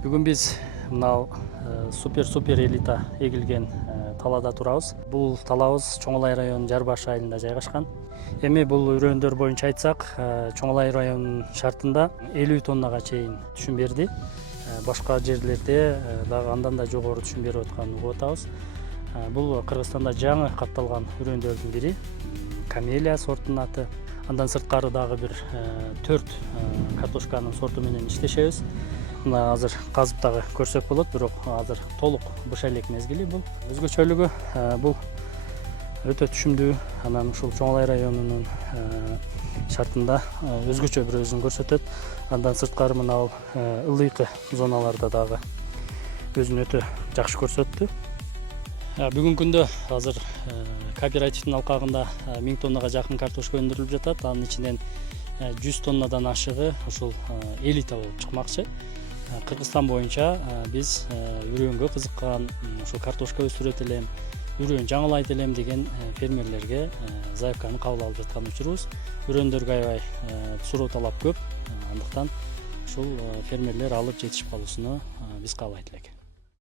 Бүгүн биз мынау супер элита эгилген талаада турабыз. Бул талаабыз Чоңолай районунун Жарбаш айылында жайгашкан. Эми бул үрөндөр боюнча айтсак, Чоңолай районунун шартында 50 тоннага чейин түшүм берди. Башка жерлерде дагы андан да жогору түшүм берип атканын угуп атабыз. Бул Кыргызстанда жаңы катталган үрөндөрдүн бири. Камелия сортунун аты. Андан сырткары дагы бир 4 картошканын сорту менен иштешебиз. Мына азыр казып дагы көрсөк болот, бирок азыр толук быша элек мезгили бул. Өзгөчөлүгү бул өтө түшүмдүү, анан ушул Чоңолай районунун шартында өзгөчө бир өзүн көрсөтөт. Андан сырткары мына ылдыйкы зоналарда дагы өзүн өтө жакшы көрсөттү. Бүгүнкү күндө азыр кооперативдин алкагында 1000 тоннага жакын картошка өндүрүлүп жатат. Анын ичинен 100 тоннадан ашыгы ушул элита болуп чыкмакчы. Кыргызстан боюнча биз үрөнгө кызыккан, ушул картошка өстүрөт элем, үрөн жаңылайт элем деген фермерлерге заявканы кабыл алып жаткан учурубуз. Үрөндөргө аябай суроо талап көп. Андыктан ушул фермерлер алып жетишип калуусуну биз каалайт элек.